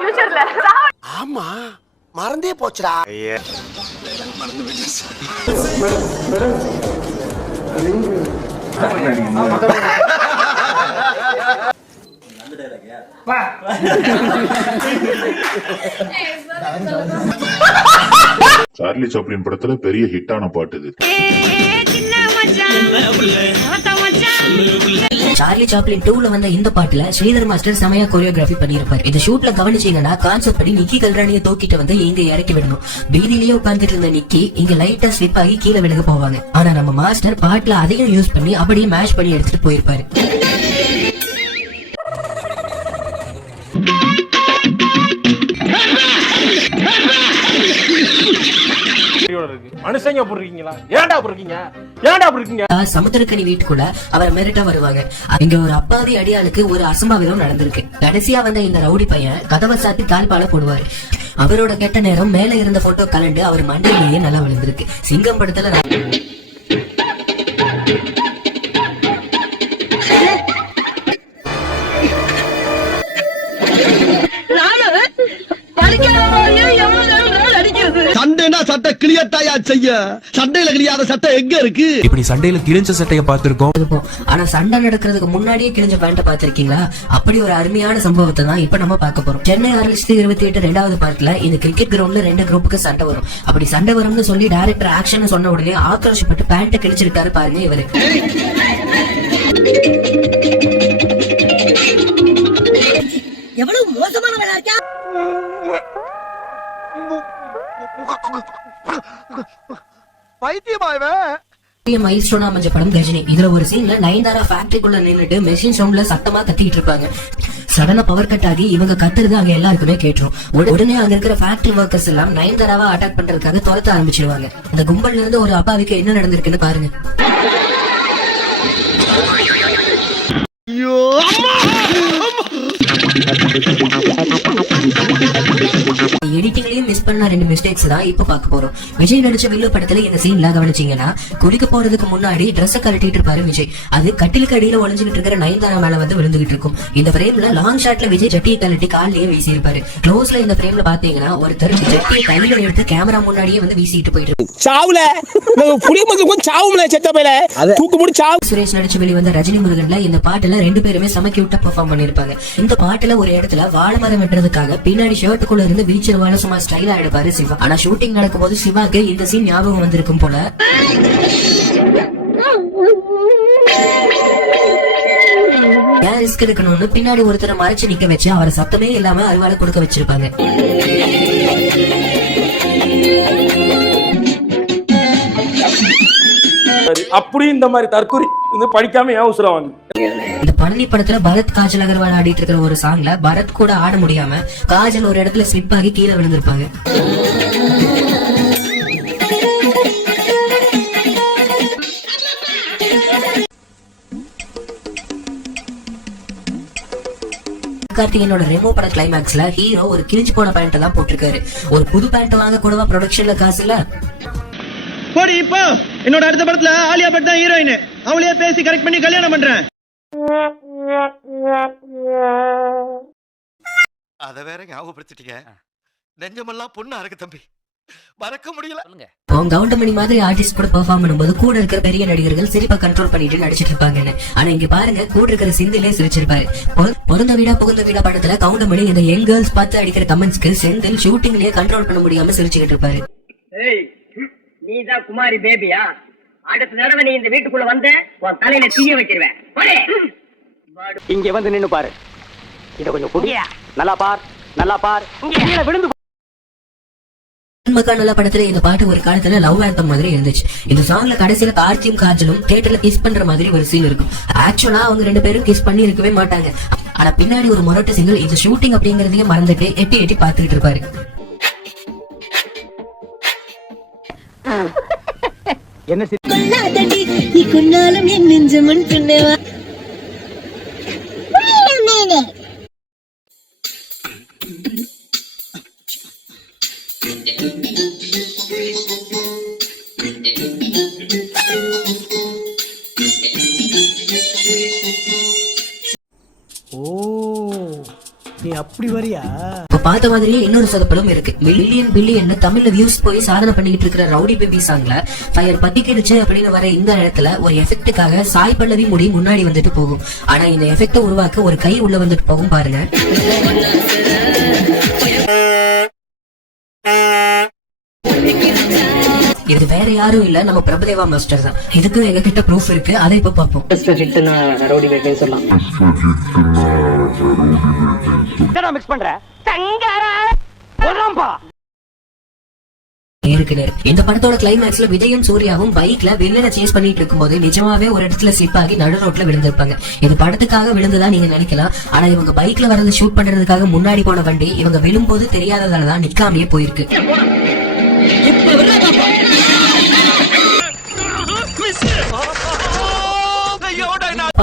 ஃபியூச்சர்ல ஆமா மறந்தே போச்சுடா. சார்லி சாப்ளின் படத்துல பெரிய ஹிட்டான பாட்டு இது. சார்லி சாப்ளின் டூல வந்த இந்த பாட்டுல ஸ்ரீதர் மாஸ்டர் செமையா கொரியோகிராஃபி பண்ணியிருப்பாரு. இந்த ஷூட்ல கவனிச்சீங்கன்னா கான்செப்ட் படி நிக்கி கல்ராணியை தூக்கிட்டு வந்து இங்க இறக்கி விடணும். பீதியிலேயே உட்கார்ந்துட்டு இருந்த நிக்கி இங்க லைட்டா ஸ்லிப் ஆகி கீழே விழுக போவாங்க. ஆனா நம்ம மாஸ்டர் பாட்டுல அதையும் யூஸ் பண்ணி அப்படியே மேஷ் பண்ணி எடுத்துட்டு போயிருப்பாரு. மனுஷங்க அப்படி இருக்கீங்களா? ஏன்டா அப்படி இருக்கீங்க? ஏன்டா அப்படி இருக்கீங்க? சமுத்திரக்கனி வீட்டுக்குள்ள அவர் மிரட்ட வருவாங்க. இங்க ஒரு அப்பாவி அடியாளுக்கு ஒரு அசம்பாவிதம் நடந்திருக்கு. கடைசியா வந்த இந்த ரவுடி பையன் கதவை சாத்தி தாழ்பால போடுவாரு. அவரோட கெட்ட நேரம் மேல இருந்த போட்டோ கலண்டு அவர் மண்டையிலேயே நல்லா விழுந்திருக்கு. சிங்கம் படத்துல சண்டைனா சட்டை கிளியத்தாயா செய்ய? சண்டையில கிளியாத சட்டை எங்க இருக்கு? இப்படி சண்டையில கிழிஞ்ச சட்டைய பார்த்திருக்கோம். ஆனா சண்டை நடக்கிறதுக்கு முன்னாடியே கிழிஞ்ச பேண்ட பாத்திருக்கீங்களா அப்படி ஒரு அருமையான சம்பவத்தை தான் இப்ப நம்ம பார்க்க போறோம். சென்னை ஆறு லட்சத்தி இருபத்தி எட்டு ரெண்டாவது பார்ட்ல இந்த கிரிக்கெட் கிரவுண்ட்ல ரெண்டு குரூப்புக்கு சண்டை வரும். அப்படி சண்டை வரும்னு சொல்லி டைரக்டர் ஆக்ஷன் சொன்ன உடனே ஆக்ரோஷப்பட்டு பேண்ட கிழிச்சிருக்காரு பாருங்க இவரு. எவ்வளவு மோசமானவனா இருக்கா? பைத்தியமா இவன்? அமைஞ்ச படம் கஜினி இதுல ஒரு சீன்ல நயன்தாரா ஃபேக்டரிக்குள்ள நின்னுட்டு மெஷின் சவுண்ட்ல சத்தமா கத்திட்டு இருப்பாங்க. சடனா பவர் கட் ஆகி இவங்க கத்துறது அங்க எல்லாருக்குமே கேட்டுரும். உட- உடனே அங்க இருக்கிற ஃபேக்டரி ஒர்க்கர்ஸ் எல்லாம் நயன்தாராவா அட்டாக் பண்றதுக்காக துரத்த ஆரம்பிச்சிருவாங்க. இந்த கும்பல்ல இருந்து ஒரு அப்பாவிக்கு என்ன நடந்திருக்குன்னு பாருங்க. ரெண்டு மிஸ்டேக்ஸ் தான் இப்ப பார்க்க போறோம். விஜய் நடிச்ச வில்லு படத்துல இந்த சீன்ல கவனிச்சீங்கன்னா குளிக்க போறதுக்கு முன்னாடி Dress கழட்டிட்டு இருப்பாரு விஜய். அது கட்டிலுக்கு அடியில ஒளிஞ்சுகிட்டு இருக்கிற நயன்தாரா மேல வந்து விழுந்துகிட்டு இருக்கும். இந்த ஃப்ரேம்ல லாங் ஷாட்ல விஜய் ஜட்டியை கழட்டி கால்லயே வீசி இருப்பாரு க்ளோஸ்ல இந்த ஃப்ரேம்ல பாத்தீங்கன்னா ஒருத்தர் ஜட்டியை கையில எடுத்து கேமரா முன்னாடியே வந்து வீசிட்டு போயிட்டு இருப்பாரு. சாவுல! சாவுல செத்த பையில. தூக்கு முடி சாவு. சுரேஷ் நடிச்ச வெளிவந்த ரஜினி முருகன்ல இந்த பாட்டுல ரெண்டு பேருமே செம கியூட்டா பெர்ஃபார்ம் பண்ணிருப்பாங்க இந்த பாட்டுல ஒரு இடத்துல வாழை மரம் வெட்டுறதுக்காக பின்னாடி ஷர்ட்டுக்குள்ள இருந்து வீச்சிருவான சும்மா ஸ்டைலா எடுப்பாரு சிவா. ஆனா ஷூட்டிங் நடக்கும் போது சிவாக்கு இந்த சீன் ஞாபகம் வந்திருக்கும் போல. ஏன் ரிஸ்க் எடுக்கணும்னு பின்னாடி ஒருத்தரை மறைச்சு நிக்க வச்சு அவரை சத்தமே இல்லாம அறுவாலை கொடுக்க வச்சிருப்பாங்க. சரி, அப்படி இந்த மாதிரி தற்கொலை படிக்காம ஏன் உசுரம் வாங்க பழனி படத்துல பரத் காஜல் அகர்வால் ஆடிட்டு இருக்கிற ஒரு சாங்ல பரத் கூட ஆட முடியாம காஜல் ஒரு இடத்துல ஸ்லிப் ஆகி கீழே விழுந்திருப்பாங்க. கார்த்திகனோட ரெமோ பட கிளைமேக்ஸ்ல ஹீரோ ஒரு கிழிஞ்சு போன பேண்ட் தான் போட்டிருக்காரு. ஒரு புது பேண்ட் வாங்க கூடவா ப்ரொடக்ஷன்ல காசு இல்ல? போடி இப்போ என்னோட அடுத்த படத்துல ஆலியா பட் தான் ஹீரோயின் அவளையே பேசி கரெக்ட் பண்ணி கல்யாணம் பண்றேன். அத வேற ஞாபகப்படுத்திட்டீங்க. நெஞ்சமெல்லாம் பொண்ணா இருக்கு தம்பி. மறக்க முடியல. அவங்க கவுண்டமணி மாதிரி ஆர்டிஸ்ட் கூட பெர்ஃபார்ம் பண்ணும்போது கூட இருக்கிற பெரிய நடிகர்கள் சிரிப்பா கண்ட்ரோல் பண்ணிட்டு நடிச்சிட்டு இருப்பாங்கன்னு ஆனா இங்க பாருங்க கூட இருக்கிற சிந்திலே சிரிச்சிருப்பாரு. பொ- பிறந்த வீடா புகுந்த வீடா படத்துல கவுண்டமணி இந்த யங் கேர்ள்ஸ் பார்த்து அடிக்கிற கமெண்ட்ஸ்க்கு செந்தில் ஷூட்டிங்லயே கண்ட்ரோல் பண்ண முடியாம சிரிச்சுக்கிட்டு இருப்பாரு. நீதான் குமாரி பேபியா அடுத்த தடவை நீ இந்த வீட்டுக்குள்ள வந்த உன் தலையில தீய வைக்கிறவேன் இங்க வந்து நின்னு பாரு. இத கொஞ்சம் குடி. நல்லா பார். நல்லா பார். கீழே விழுந்து மக்கானலா படத்துல இந்த பாட்டு ஒரு காலத்துல லவ் ஆந்தம் மாதிரி இருந்துச்சு. இந்த சாங்ல கடைசியில கார்த்தியும் காஜலும் தியேட்டர்ல கிஸ் பண்ற மாதிரி ஒரு சீன் இருக்கும். ஆக்சுவலா அவங்க ரெண்டு பேரும் கிஸ் பண்ணி இருக்கவே மாட்டாங்க. ஆனா பின்னாடி ஒரு மொரட்டு சிங்கிள் இது ஷூட்டிங் அப்படிங்கறதையே மறந்துட்டு எட்டி எட்டி பாத்துக்கிட்டு இருப்பாரு. என்ன அப்படி வரியா? இப்ப பார்த்த மாதிரியே இன்னொரு சொதப்பலும் இருக்கு. மில்லியன் பில்லியன் தமிழ்ல வியூஸ் போய் சாதனை பண்ணிக்கிட்டு இருக்கிற ரவுடி பேபி சாங்ல ஃபயர் பத்திக்கிடுச்சு அப்படின்னு வர இந்த இடத்துல ஒரு எஃபெக்ட்டுக்காக சாய் பல்லவி முடி முன்னாடி வந்துட்டு போகும். ஆனா இந்த எஃபெக்ட உருவாக்க ஒரு கை உள்ள வந்துட்டு போகும் பாருங்க. இது வேற யாரும் இல்ல நம்ம பிரபுதேவா மாஸ்டர் தான். இதுக்கு எங்க கிட்ட ப்ரூஃப் இருக்கு. அதை இப்ப பார்ப்போம். ரவுடி பேபின்னு சொல்லலாம். மிக்ஸ் பண்ற? தங்கரா! போடாம்பா நேருக்கு நேர் இந்த படத்தோட கிளைமேக்ஸ்ல விஜயும் சூர்யாவும் பைக்ல வில்லனை சேஸ் பண்ணிட்டு இருக்கும்போது நிஜமாவே ஒரு இடத்துல ஸ்லிப் ஆகி நடு ரோட்ல விழுந்திருப்பாங்க. இது படத்துக்காக விழுந்ததா நீங்க நினைக்கலாம். ஆனா இவங்க பைக்ல வரது ஷூட் பண்றதுக்காக முன்னாடி போன வண்டி இவங்க விழும்போது தெரியாததால தான் நிக்காமயே போயிருக்கு.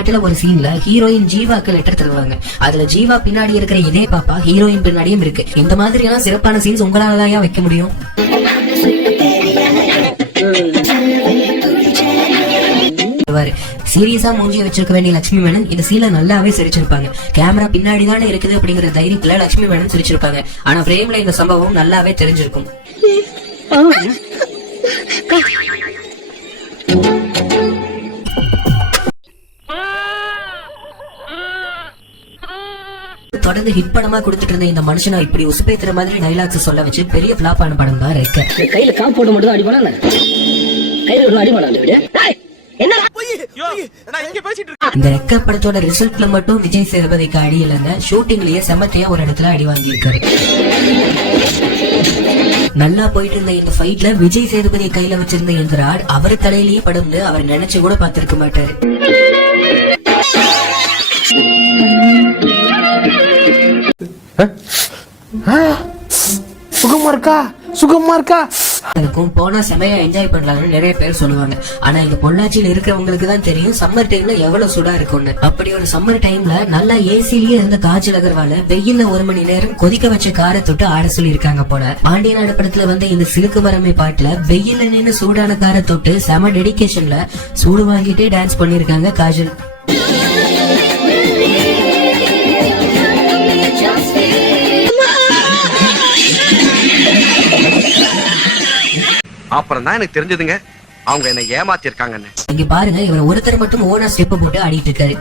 பாட்டுல ஒரு சீன்ல ஹீரோயின் ஜீவாக்கு லெட்டர் தருவாங்க. அதுல ஜீவா பின்னாடி இருக்கிற இதே பாப்பா ஹீரோயின் பின்னாடியும் இருக்கு. இந்த மாதிரியான சிறப்பான சீன்ஸ் உங்களாலதான் வைக்க முடியும்? சீரியஸா மூஞ்சியை வச்சிருக்க வேண்டிய லட்சுமி மேனன் இந்த சீல நல்லாவே சிரிச்சிருப்பாங்க. கேமரா பின்னாடி தானே இருக்குது அப்படிங்கிற தைரியத்துல லட்சுமி மேனன் சிரிச்சிருப்பாங்க. ஆனா பிரேம்ல இந்த சம்பவம் நல்லாவே தெரிஞ்சிருக்கும். தொடர்ந்து ஹிட் படமா கொடுத்துட்டு இருந்த இந்த மனுஷனா இப்படி உசுப்பேத்துற மாதிரி டைலாக்ஸ் சொல்ல வச்சு பெரிய ஃபிளாப் ஆன படம் தான் ரெக்க கையில காப்பு போட்டு மட்டும் அடிப்படா கையில வீடு. என்னடா? இந்த ரெக்க படத்தோட ரிசல்ட்ல மட்டும் விஜய் சேதுபதிக்கு அடி இல்லைங்க ஷூட்டிங்லயே செமத்தையா ஒரு இடத்துல அடி வாங்கியிருக்காரு. நல்லா போயிட்டு இருந்த இந்த ஃபைட்ல விஜய் சேதுபதி கையில வச்சிருந்த இந்த ராட் அவர் தலையிலேயே படும்னு அவர் நினைச்சு கூட பார்த்திருக்க மாட்டாரு. சுகமா இருக்கா? சுகமா இருக்கா? அதுக்கும் போனா செமையா என்ஜாய் பண்ணலாம்னு நிறைய பேர் சொல்லுவாங்க. ஆனா இந்த பொள்ளாச்சியில் இருக்கிறவங்களுக்கு தான் தெரியும் சம்மர் டைம்ல எவ்வளவு சுடா இருக்கும்னு. அப்படி ஒரு சம்மர் டைம்ல நல்லா ஏசிலேயே இருந்த காஜல் அகர்வால வெயில்ல ஒரு மணி நேரம் கொதிக்க வச்ச காரை தொட்டு ஆட சொல்லி இருக்காங்க போல. பாண்டிய நாடு படத்துல வந்த இந்த சிலுக்கு மரமை பாட்டுல வெயில்ல நின்னு சூடான காரை தொட்டு செம டெடிகேஷன்ல சூடு வாங்கிட்டே டான்ஸ் பண்ணிருக்காங்க காஜல். அப்புறம் தான் எனக்கு தெரிஞ்சதுங்க. அவங்க என்ன ஏமாத்திருக்காங்கன்னு. இங்க பாருங்க இவர் ஒருத்தர் மட்டும் ஓனா ஸ்டெப் போட்டு ஆடிட்டு இருக்காரு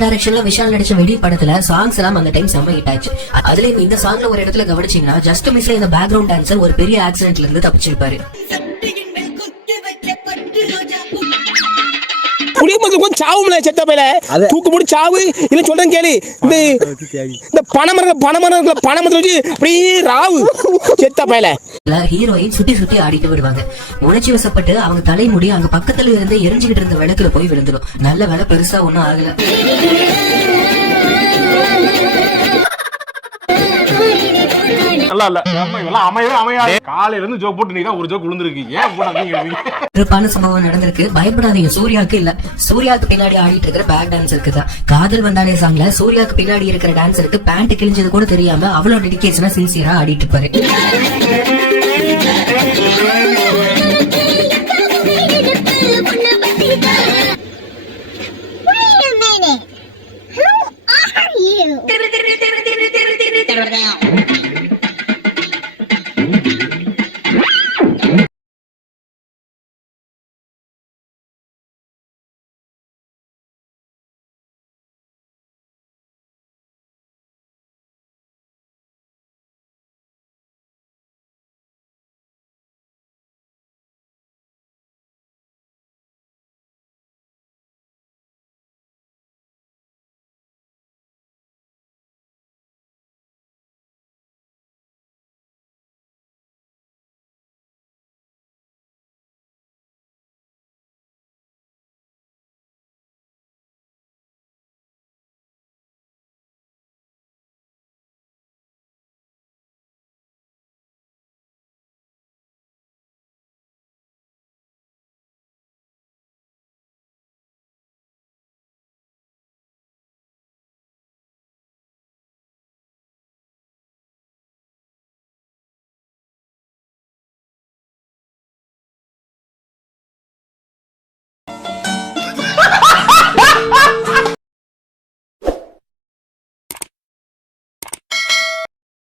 டைரக்ஷன்ல விஷால் நடிச்ச வெடி படத்துல சாங்ஸ் எல்லாம் அந்த டைம் செம்ம ஹிட் ஆச்சு. அதுல இந்த சாங்ல ஒரு இடத்துல கவனிச்சீங்கன்னா ஜஸ்ட் மிஸ்ல இந்த பேக்ரவுண்ட் டான்சர் ஒரு பெரிய ஆக்சிடென்ட்ல இருந்து தப்பிச்சிருப்பாரு. சாவும்ல செத்த பையில தூக்கு போட்டு சாவு? இல்ல சொல்றேன் கேளு. இந்த இந்த பணமரம் பணமரம் பணமரத்துல வச்சு அப்படியே ராவு. செத்த பையில ஹீரோயின் சுத்தி சுத்தி ஆடிட்டு வருவாங்க. உணர்ச்சி வசப்பட்டு அவங்க தலைமுடி அங்க பக்கத்துல இருந்து எரிஞ்சுக்கிட்டு இருந்த விளக்குல போய் விழுந்துடும் நல்ல வேலை பெருசா ஒண்ணும் ஆகல. நல்லா இல்ல. இதெல்லாம் அமையவே அமையாது. காலையில இருந்து ஜோக் போட்டு நீங்க ஒரு ஜோக் விழுந்திருக்கீங்க சிறப்பான சம்பவம் நடந்திருக்கு. பயப்படாதீங்க சூர்யாவுக்கு இல்ல. சூர்யாவுக்கு பின்னாடி ஆடிட்டு இருக்கிற பேக் டான்ஸ் இருக்குது? காதல் வந்தாலே சாங்ல சூர்யாவுக்கு பின்னாடி இருக்கிற டான்ஸருக்கு பேண்ட் கிழிஞ்சது கூட தெரியாம அவ்வளவு டெடிக்கேஷனா சின்சியரா ஆடிட்டு இருப்பாரு. Wait